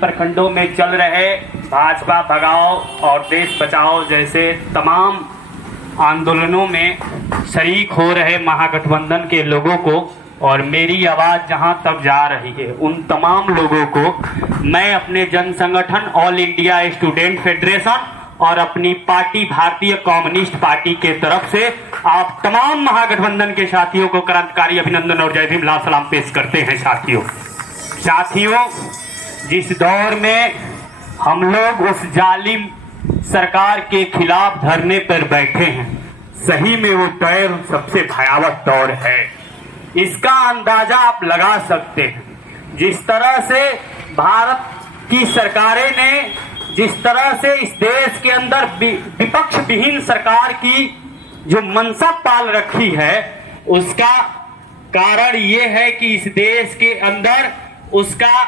प्रखंडों में चल रहे भाजपा भगाओ और देश बचाओ जैसे तमाम आंदोलनों में शरीक हो रहे महागठबंधन के लोगों को और मेरी आवाज़ जहां तक जा रही है उन तमाम लोगों को मैं अपने जन संगठन ऑल इंडिया स्टूडेंट फेडरेशन और अपनी पार्टी भारतीय कम्युनिस्ट पार्टी के तरफ से आप तमाम महागठबंधन के साथियों को क्रांतिकारी अभिनंदन और जय भीम लाल सलाम पेश करते हैं। साथियों, जिस दौर में हम लोग उस जालिम सरकार के खिलाफ धरने पर बैठे हैं, सही में वो दौर सबसे भयावह दौर है। इसका अंदाजा आप लगा सकते हैं। जिस तरह से भारत की सरकारें ने जिस तरह से इस देश के अंदर विपक्ष विहीन सरकार की जो मंशा पाल रखी है, उसका कारण ये है कि इस देश के अंदर उसका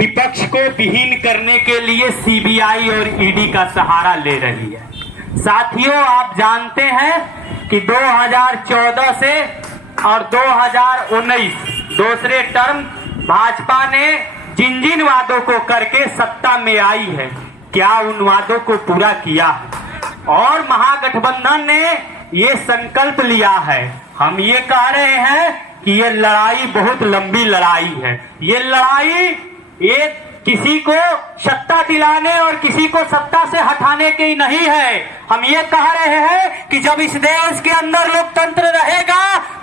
विपक्ष को विहीन करने के लिए सीबीआई और ईडी का सहारा ले रही है। साथियों, आप जानते हैं कि 2014 से और 2019 दूसरे टर्म भाजपा ने जिन जिन वादों को करके सत्ता में आई है, क्या उन वादों को पूरा किया है? और महागठबंधन ने ये संकल्प लिया है। हम ये कह रहे हैं कि ये लड़ाई बहुत लंबी लड़ाई है। ये लड़ाई एक किसी को सत्ता दिलाने और किसी को सत्ता से हटाने की नहीं है। हम ये कह रहे हैं कि जब इस देश के अंदर लोकतंत्र रहेगा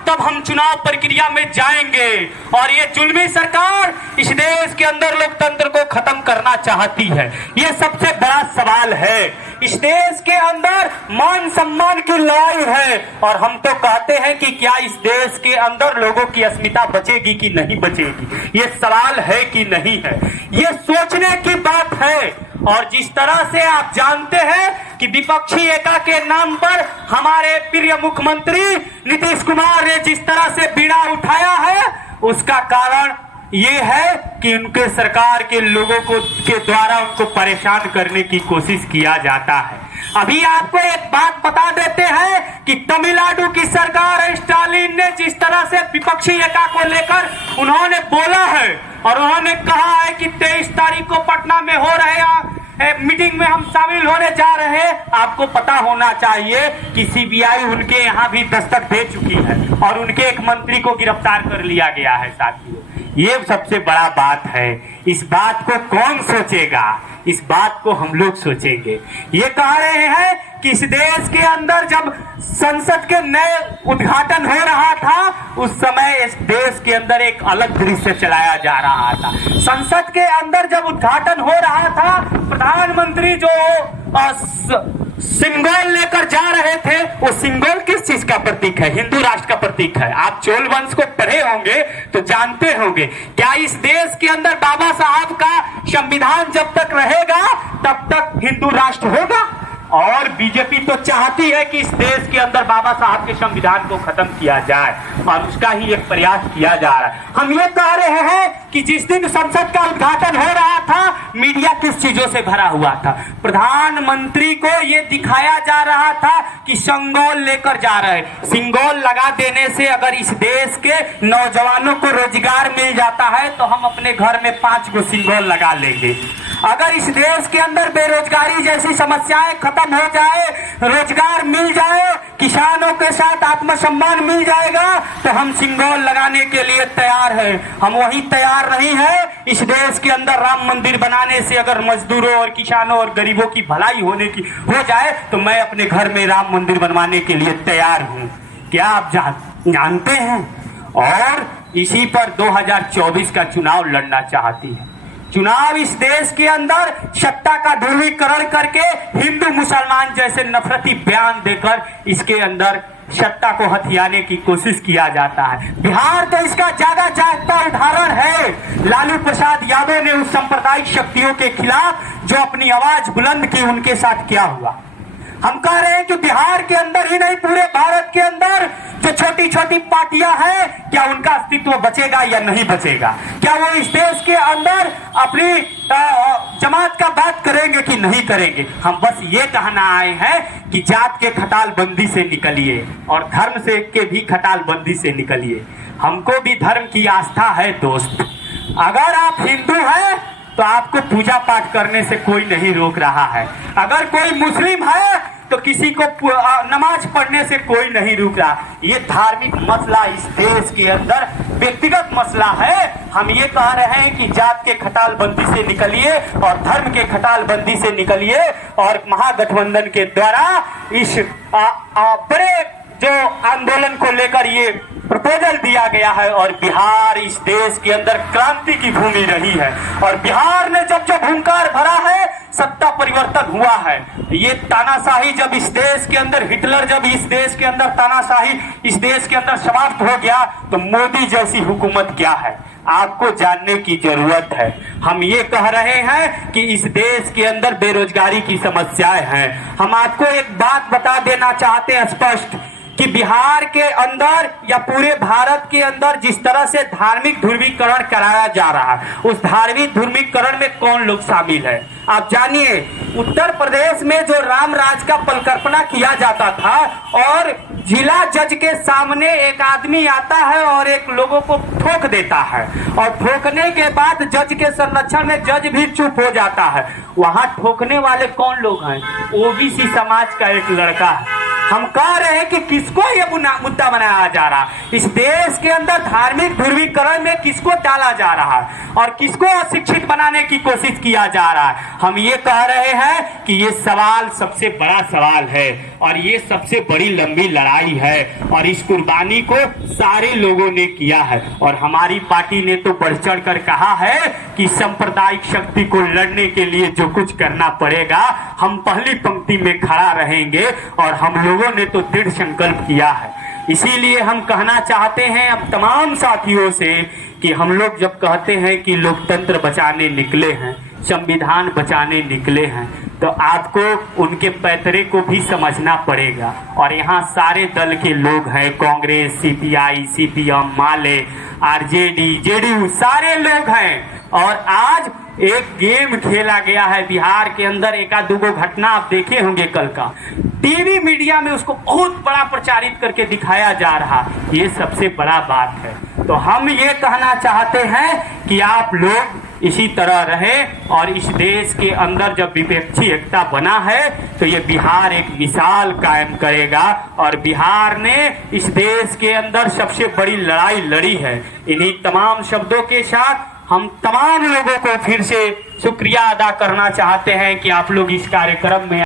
तब हम चुनाव प्रक्रिया में जाएंगे। और ये जुल्मी सरकार इस देश के अंदर लोकतंत्र को खत्म करना चाहती है। ये सबसे बड़ा सवाल है। इस देश के अंदर मान सम्मान की लड़ाई है और हम तो कहते हैं कि क्या इस देश के अंदर लोगों की अस्मिता बचेगी कि नहीं बचेगी, ये सवाल है कि नहीं है, ये सोचने की बात है। और जिस तरह से आप जानते हैं कि विपक्षी एकता के नाम पर हमारे प्रिय मुख्यमंत्री नीतीश कुमार ने जिस तरह से बीड़ा उठाया है, उसका कारण ये है कि उनके सरकार के लोगों को के द्वारा उनको परेशान करने की कोशिश किया जाता है। अभी आपको एक बात बता देते हैं कि तमिलनाडु की सरकार स्टालिन ने जिस तरह से विपक्षी एकता को लेकर उन्होंने बोला है और उन्होंने कहा है कि 23 तारीख को पटना में हो रहे मीटिंग में हम शामिल होने जा रहे हैं। आपको पता होना चाहिए कि सीबीआई उनके यहाँ भी दस्तक दे चुकी है और उनके एक मंत्री को गिरफ्तार कर लिया गया है। साथियों, ये सबसे बड़ा बात है। इस बात को कौन सोचेगा? इस बात को हम लोग सोचेंगे। ये कह रहे हैं कि इस देश के अंदर जब संसद के नए उद्घाटन हो रहा था, उस समय इस देश के अंदर एक अलग दृश्य चलाया जा रहा था। संसद के अंदर जब उद्घाटन हो रहा था, प्रधानमंत्री जो सिंगल लेकर जा रहे थे, वो सिंगल किस चीज का प्रतीक है? हिंदू राष्ट्र का प्रतीक है। आप चोल वंश को पढ़े होंगे तो जानते होंगे। क्या इस देश के अंदर बाबा साहब का संविधान जब तक रहेगा तब तक हिंदू राष्ट्र होगा? और बीजेपी तो चाहती है कि इस देश के अंदर बाबा साहब के संविधान को खत्म किया जाए और उसका ही एक प्रयास किया जा रहा है। हम ये कह रहे हैं कि जिस दिन संसद का उद्घाटन हो रहा था, मीडिया किस चीजों से भरा हुआ था? प्रधानमंत्री को ये दिखाया जा रहा था कि सिंगल लेकर जा रहे। सिंगल लगा देने से अगर इस देश के नौजवानों को रोजगार मिल जाता है तो हम अपने घर में 5 गो सिंगल लगा लेंगे। अगर इस देश के अंदर बेरोजगारी जैसी समस्याएं खत्म हो जाए, रोजगार मिल जाए, किसानों के साथ आत्मसम्मान मिल जाएगा, तो हम सिंगल लगाने के लिए तैयार हैं। हम वही तैयार नहीं है। इस देश के अंदर राम मंदिर बनाने से अगर मजदूरों और किसानों और गरीबों की भलाई हो जाए तो मैं अपने घर में राम मंदिर बनवाने के लिए तैयार हूँ। क्या आप जानते हैं? और इसी पर 2024 का चुनाव लड़ना चाहती है। चुनाव इस देश के अंदर सत्ता का ध्रुवीकरण करके हिंदू मुसलमान जैसे नफरती बयान देकर इसके अंदर सत्ता को हथियाने की कोशिश किया जाता है। बिहार तो इसका ज्यादा जागता उदाहरण है। लालू प्रसाद यादव ने उस सांप्रदायिक शक्तियों के खिलाफ जो अपनी आवाज बुलंद की, उनके साथ क्या हुआ? हम कह रहे हैं कि बिहार के अंदर ही नहीं, पूरे भारत के अंदर जो छोटी छोटी पार्टियां हैं, क्या उनका अस्तित्व बचेगा या नहीं बचेगा? क्या वो इस देश के अंदर अपनी जमात का बात करेंगे कि नहीं करेंगे? हम बस ये कहना आए हैं कि जात के खटाल बंदी से निकलिए और धर्म से के भी खटाल बंदी से निकलिए। हमको भी धर्म की आस्था है दोस्त। अगर आप हिंदू हैं आपको पूजा पाठ करने से कोई नहीं रोक रहा है। अगर कोई मुस्लिम है तो किसी को नमाज पढ़ने से कोई नहीं रोक रहा। ये धार्मिक मसला इस देश के अंदर व्यक्तिगत मसला है। हम ये कह रहे हैं कि जात के खटालबंदी से निकलिए और धर्म के खटालबंदी से निकलिए और महागठबंधन के द्वारा इस बड़े जो आंदोलन को लेकर ये प्रपोजल दिया गया है और बिहार इस देश के अंदर क्रांति की भूमि रही है और बिहार ने जब जब हुंकार भरा है सत्ता परिवर्तन हुआ है। ये तानाशाही जब इस देश के अंदर हिटलर जब इस देश के अंदर तानाशाही इस देश के अंदर समाप्त हो गया तो मोदी जैसी हुकूमत क्या है आपको जानने की जरूरत है। हम ये कह रहे हैं कि इस देश के अंदर बेरोजगारी की समस्याएं हैं। हम आपको एक बात बता देना चाहते हैं स्पष्ट कि बिहार के अंदर या पूरे भारत के अंदर जिस तरह से धार्मिक ध्रुवीकरण कराया जा रहा है उस धार्मिक ध्रुवीकरण में कौन लोग शामिल है आप जानिए। उत्तर प्रदेश में जो राम राज का परिकल्पना किया जाता था और जिला जज के सामने एक आदमी आता है और एक लोगों को ठोक देता है और ठोकने के बाद जज के संरक्षण में जज भी चुप हो जाता है। वहां ठोकने वाले कौन लोग हैं ओबीसी समाज का एक लड़का है। हम कह रहे हैं कि किसको ये मुद्दा बनाया जा रहा है इस देश के अंदर धार्मिक ध्रुवीकरण में किसको डाला जा रहा है और किसको अशिक्षित बनाने की कोशिश किया जा रहा है। हम ये कह रहे हैं कि ये सवाल सबसे बड़ा सवाल है और ये सबसे बड़ी लंबी लड़ाई है और इस कुर्बानी को सारे लोगों ने किया है और हमारी पार्टी ने तो बढ़ चढ़ कर कहा है कि सांप्रदायिक शक्ति को लड़ने के लिए जो कुछ करना पड़ेगा हम पहली पंक्ति में खड़ा रहेंगे और हम लोगों ने तो दृढ़ संकल्प किया है। इसीलिए हम कहना चाहते हैं अब तमाम साथियों से कि हम लोग जब कहते हैं कि लोकतंत्र बचाने निकले हैं संविधान बचाने निकले हैं तो आपको उनके पैतरे को भी समझना पड़ेगा और यहाँ सारे दल के लोग हैं कांग्रेस सीपीआई सीपीएम माले आरजेडी जेडीयू सारे लोग हैं और आज एक गेम खेला गया है बिहार के अंदर। एक दूगो घटना आप देखे होंगे कल का टीवी मीडिया में उसको बहुत बड़ा प्रचारित करके दिखाया जा रहा ये सबसे बड़ा बात है। तो हम ये कहना चाहते हैं कि आप लोग इसी तरह रहे और इस देश के अंदर जब विपक्षी एकता बना है तो ये बिहार एक मिसाल कायम करेगा और बिहार ने इस देश के अंदर सबसे बड़ी लड़ाई लड़ी है। इन्हीं तमाम शब्दों के साथ हम तमाम लोगों को फिर से शुक्रिया अदा करना चाहते हैं कि आप लोग इस कार्यक्रम में